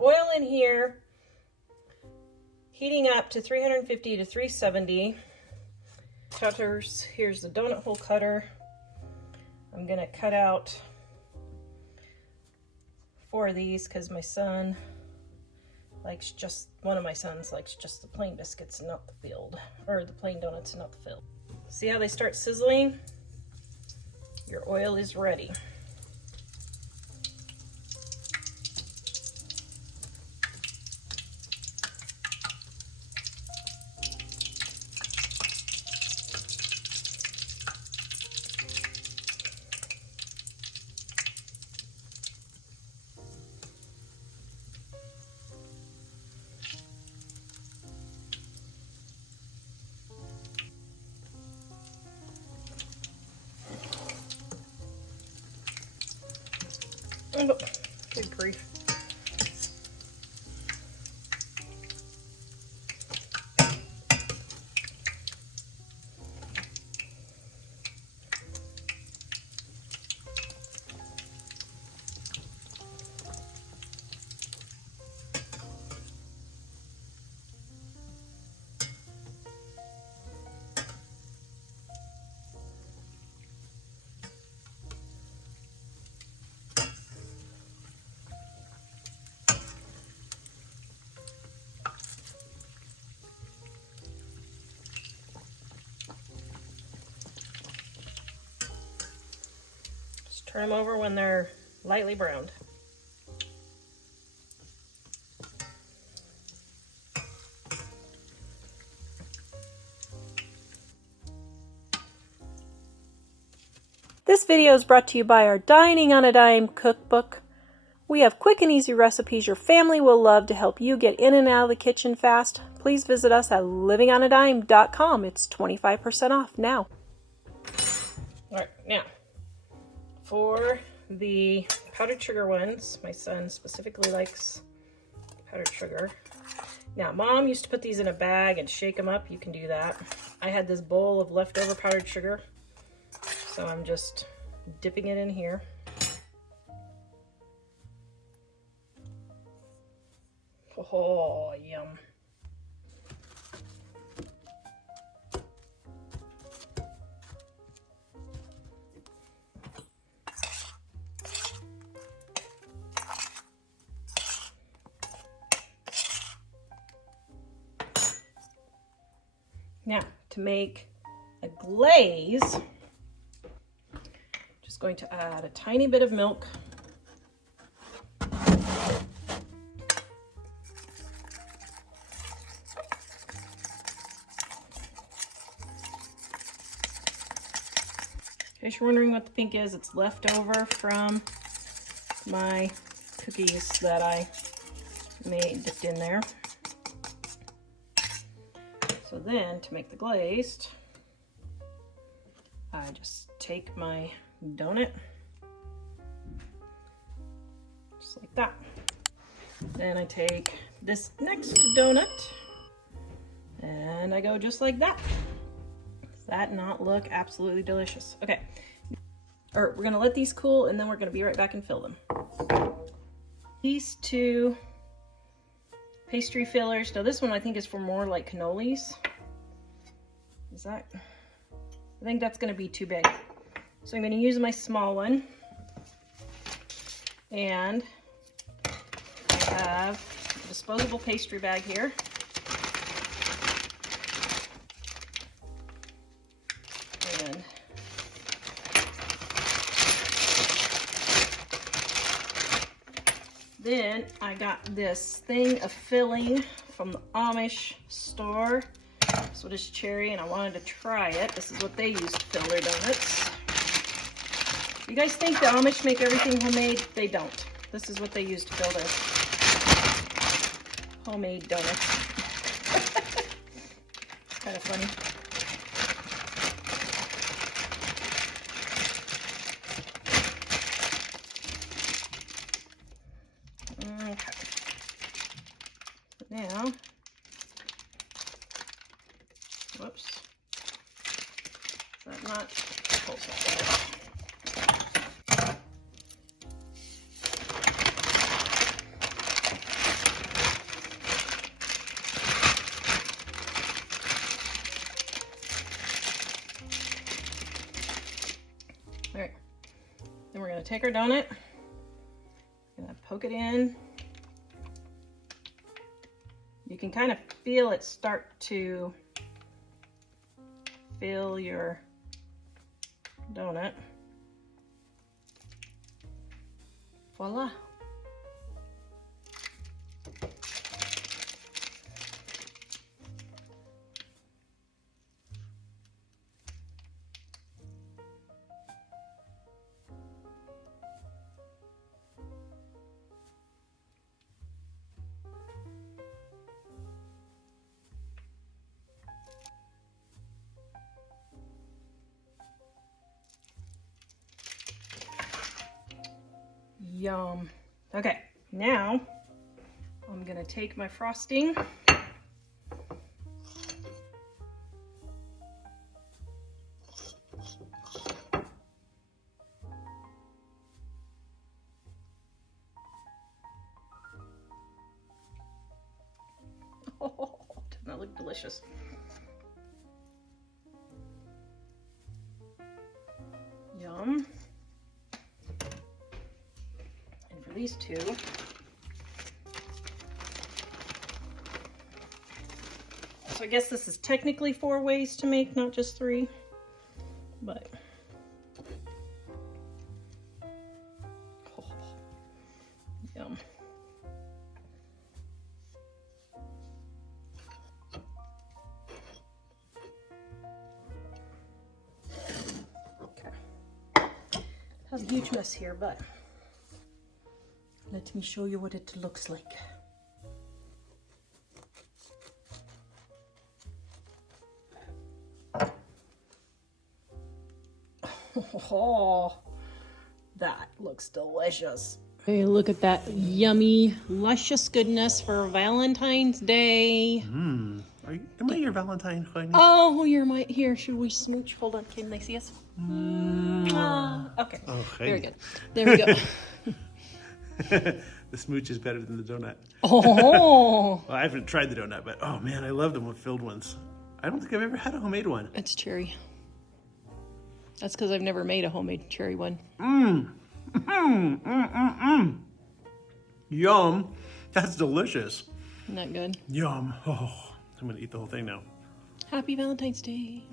oil in here, heating up to 350 to 370. Cutters, here's the donut hole cutter. I'm gonna cut out 4 of these because my son likes one of my sons likes just the plain biscuits and not the filled, or the plain donuts and not the filled. See how they start sizzling? Your oil is ready. Oh, good grief. Turn them over when they're lightly browned. This video is brought to you by our Dining on a Dime cookbook. We have quick and easy recipes your family will love to help you get in and out of the kitchen fast. Please visit us at livingonadime.com. It's 25% off now. All right, now, for the powdered sugar ones, my son specifically likes powdered sugar. Now, Mom used to put these in a bag and shake them up. You can do that. I had this bowl of leftover powdered sugar, so I'm just dipping it in here. Oh, yum. Now, to make a glaze, just going to add a tiny bit of milk. In case you're wondering what the pink is, it's left over from my cookies that I dipped in there. So then, to make the glazed, I just take my donut, just like that. Then I take this next donut, and I go just like that. Does that not look absolutely delicious? Okay, we're gonna let these cool, and then we're gonna be right back and fill them. These 2 pastry fillers. Now this one I think is for more like cannolis. Is that? I think that's going to be too big. So I'm going to use my small one. And I have a disposable pastry bag here. And then I got this thing of filling from the Amish store. This one is cherry, and I wanted to try it. This is what they use to fill their donuts. You guys think the Amish make everything homemade? They don't. This is what they use to fill their homemade donuts. Kind of funny. Okay. Now, whoops. Is that not full size? take our donut, gonna poke it in. You can kind of feel it start to fill your donut. Voila. Yum. Okay, now I'm gonna take my frosting. Oh, doesn't that look delicious? Yum. And for these two, so I guess this is technically 4 ways to make, not just 3, but oh, yum. Have a huge mess here, but let me show you what it looks like. Oh, that looks delicious. Hey, look at that yummy, luscious goodness for Valentine's Day. Am I your Valentine, honey? Oh, you're my, here, should we smooch? Hold on, can they see us? Okay, very good. There we go. The smooch is better than the donut. Oh, Well, I haven't tried the donut, but oh man, I love the filled ones. I don't think I've ever had a homemade one. it's cherry. That's because I've never made a homemade cherry one. Yum. That's delicious. Isn't that good? Yum. Oh, I'm gonna eat the whole thing now. Happy Valentine's Day.